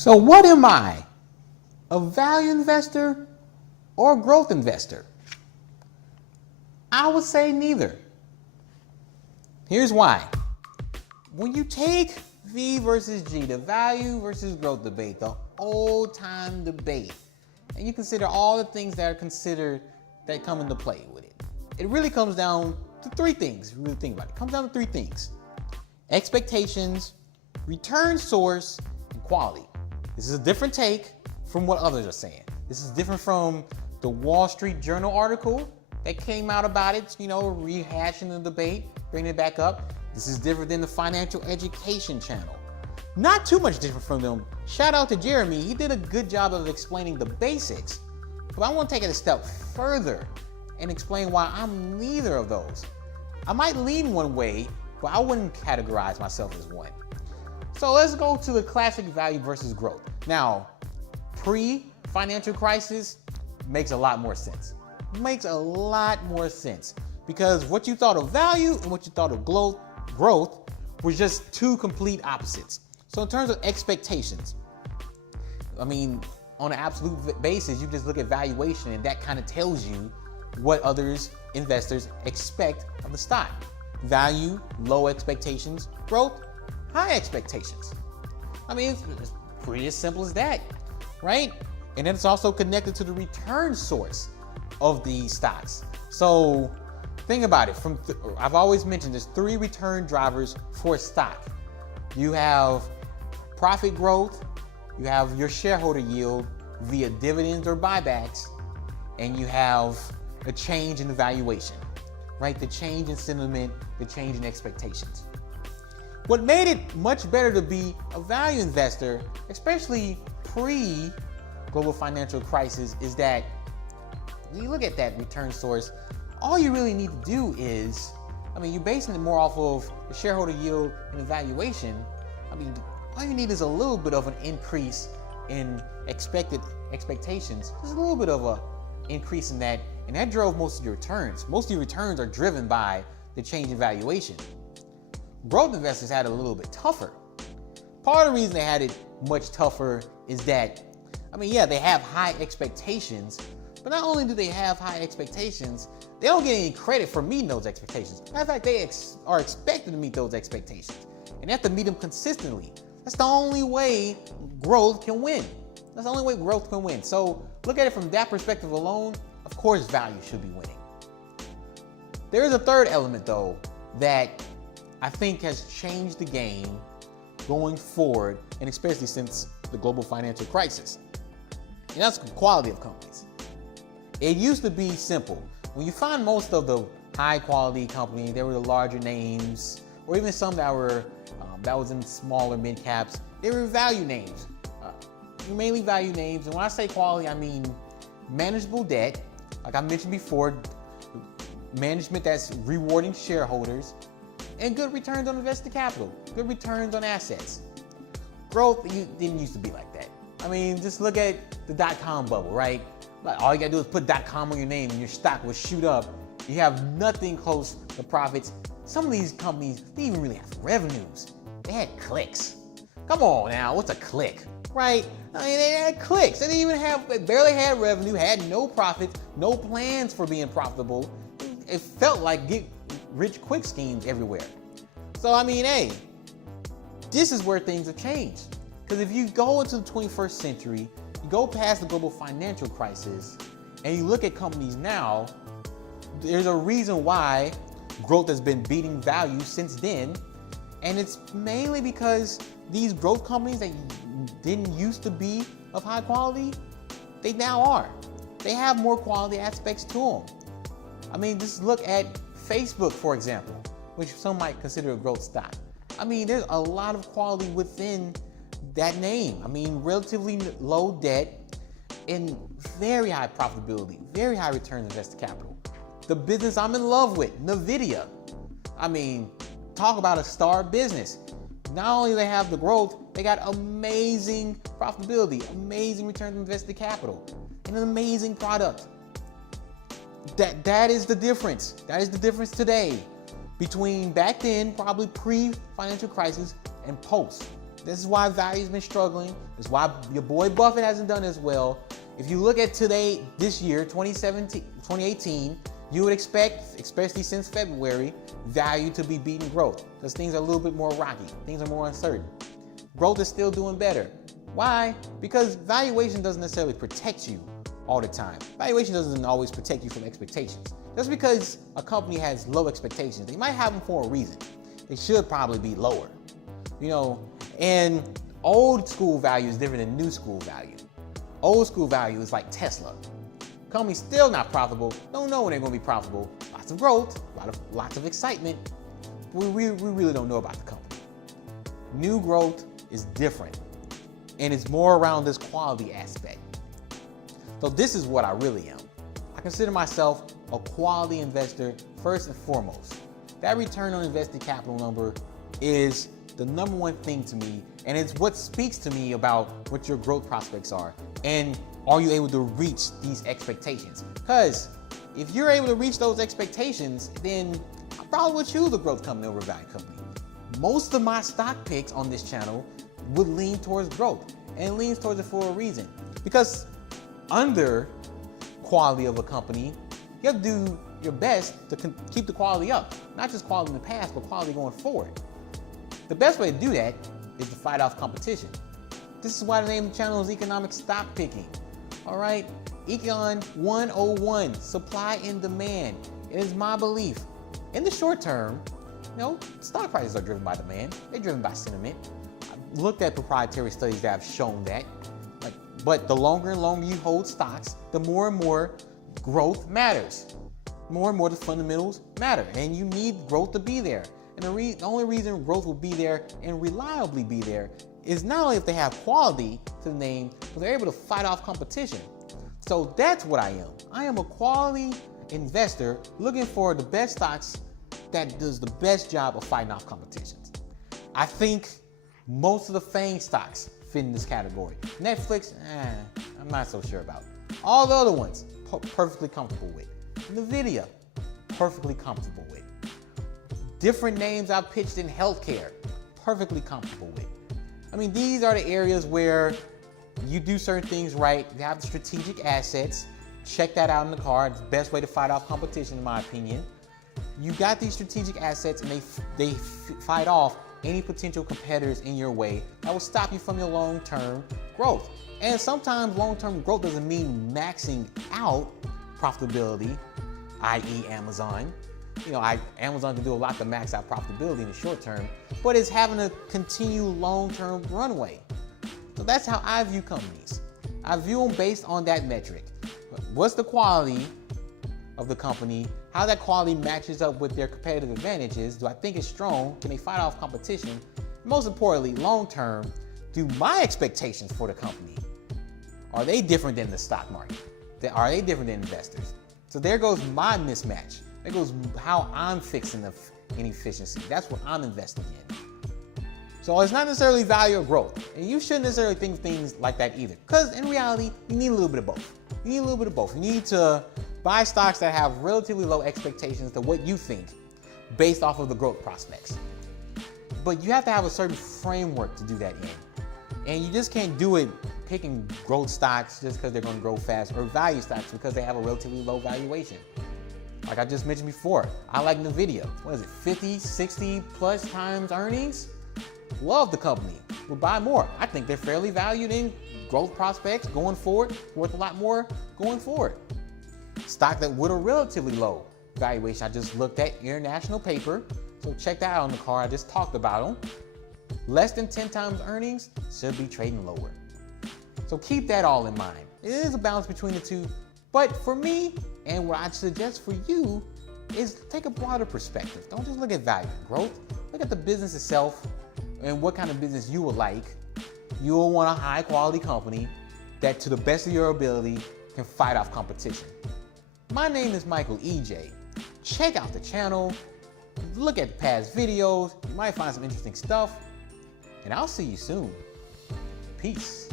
So what am I? A value investor or a growth investor? I would say neither. Here's why. When you take V versus G, the value versus growth debate, the old time debate, and you consider all the things that are considered that come into play with it, it really comes down to three things. Really think about it. It comes down to three things: expectations, return source, and quality. This is a different take from what others are saying. This is different from the Wall Street Journal article that came out about it, rehashing the debate, bringing it back up. This is different than the Financial Education channel. Not too much different from them. Shout out to Jeremy. He did a good job of explaining the basics, but I want to take it a step further and explain why I'm neither of those. I might lean one way, but I wouldn't categorize myself as one. So let's go to the classic value versus growth. Now, pre-financial crisis makes a lot more sense. Makes a lot more sense because what you thought of value and what you thought of growth were just two complete opposites. So in terms of expectations, on an absolute basis, you just look at valuation and that kind of tells you what investors expect of the stock. Value, low expectations; growth, high expectations. It's pretty as simple as that, right? And then it's also connected to the return source of these stocks. So think about it. I've always mentioned there's three return drivers for a stock. You have profit growth, you have your shareholder yield via dividends or buybacks, and you have a change in the valuation, right? The change in sentiment, the change in expectations. What made it much better to be a value investor, especially pre-global financial crisis, is that when you look at that return source, all you really need to do is, you're basing it more off of the shareholder yield and the valuation. All you need is a little bit of an increase in expectations. There's a little bit of a increase in that, and that drove most of your returns. Most of your returns are driven by the change in valuation. Growth investors had it a little bit tougher. Part of the reason they had it much tougher is that, they have high expectations, but not only do they have high expectations, they don't get any credit for meeting those expectations. Matter of fact, they are expected to meet those expectations, and they have to meet them consistently. That's the only way growth can win. So look at it from that perspective alone. Of course, value should be winning. There is a third element, though, that I think has changed the game going forward, and especially since the global financial crisis. And that's the quality of companies. It used to be simple. When you find most of the high quality companies, they were the larger names, or even some that was in smaller mid caps, they were value names. Mainly value names. And when I say quality, I mean manageable debt, like I mentioned before, management that's rewarding shareholders, and good returns on invested capital, good returns on assets. Growth didn't used to be like that. Just look at the dot-com bubble, right? All you gotta do is put .com on your name and your stock will shoot up. You have nothing close to profits. Some of these companies didn't even really have revenues. They had clicks. Come on now, what's a click, right? They had clicks. They barely had revenue, had no profits, no plans for being profitable. It felt like get rich quick schemes everywhere. So this is where things have changed. Because if you go into the 21st century, you go past the global financial crisis, and you look at companies now, there's a reason why growth has been beating value since then. And it's mainly because these growth companies that didn't used to be of high quality, they now are. They have more quality aspects to them. Just look at Facebook, for example, which some might consider a growth stock. There's a lot of quality within that name. Relatively low debt and very high profitability, very high return on invested capital. The business I'm in love with, NVIDIA. Talk about a star business. Not only do they have the growth, they got amazing profitability, amazing return on invested capital, and an amazing product. That is the difference. That is the difference today between back then, probably pre-financial crisis, and post. This is why value's been struggling. This is why your boy Buffett hasn't done as well. If you look at this year, 2018, you would expect, especially since February, value to be beating growth because things are a little bit more rocky. Things are more uncertain. Growth is still doing better. Why? Because valuation doesn't necessarily protect you all the time. Valuation doesn't always protect you from expectations. Just because a company has low expectations, they might have them for a reason. They should probably be lower. And old school value is different than new school value. Old school value is like Tesla. Company's still not profitable, don't know when they're gonna be profitable. Lots of growth, lots of excitement. We really don't know about the company. New growth is different, and it's more around this quality aspect. So this is what I really am. I consider myself a quality investor first and foremost. That return on invested capital number is the number one thing to me, and it's what speaks to me about what your growth prospects are, and are you able to reach these expectations? Because if you're able to reach those expectations, then I probably would choose a growth company over a value company. Most of my stock picks on this channel would lean towards growth, and it leans towards it for a reason. Because under quality of a company, you have to do your best to keep the quality up. Not just quality in the past, but quality going forward. The best way to do that is to fight off competition. This is why the name of the channel is Economic Stock Picking. All right, Econ 101, supply and demand. It is my belief. In the short term, stock prices are driven by demand. They're driven by sentiment. I've looked at proprietary studies that have shown that. But the longer and longer you hold stocks, the more and more growth matters. More and more the fundamentals matter, and you need growth to be there. And the only reason growth will be there and reliably be there is not only if they have quality to the name, but they're able to fight off competition. So that's what I am. I am a quality investor looking for the best stocks that does the best job of fighting off competitions. I think most of the FANG stocks fit in this category. Netflix, I'm not so sure about. All the other ones, perfectly comfortable with. NVIDIA, perfectly comfortable with. Different names I've pitched in healthcare, perfectly comfortable with. I mean, these are the areas where you do certain things right. You have the strategic assets. Check that out in the card. It's the best way to fight off competition, in my opinion. You got these strategic assets, and they fight off any potential competitors in your way that will stop you from your long-term growth. And sometimes long-term growth doesn't mean maxing out profitability, i.e. Amazon. Amazon can do a lot to max out profitability in the short term, but it's having a continued long-term runway. So that's how I view companies. I view them based on that metric. What's the quality of the company? How that quality matches up with their competitive advantages? Do I think it's strong? Can they fight off competition? Most importantly, long-term, do my expectations for the company, are they different than the stock market? Are they different than investors? So there goes my mismatch. There goes how I'm fixing the inefficiency. That's what I'm investing in. So it's not necessarily value or growth. And you shouldn't necessarily think things like that either. Because in reality, you need a little bit of both. You need a little bit of both. You need to buy stocks that have relatively low expectations to what you think based off of the growth prospects. But you have to have a certain framework to do that in. And you just can't do it picking growth stocks just because they're going to grow fast, or value stocks because they have a relatively low valuation. Like I just mentioned before, I like NVIDIA. What is it, 50, 60 plus times earnings? Love the company, would buy more. I think they're fairly valued in growth prospects going forward, worth a lot more going forward. Stock that with a relatively low valuation, I just looked at International Paper, so check that out on the card. I just talked about them. Less than 10 times earnings should be trading lower. So keep that all in mind. It is a balance between the two, but for me, and what I'd suggest for you, is take a broader perspective. Don't just look at value and growth. Look at the business itself and what kind of business you would like. You will want a high quality company that to the best of your ability can fight off competition. My name is Michael EJ. Check out the channel, look at past videos, you might find some interesting stuff, and I'll see you soon. Peace.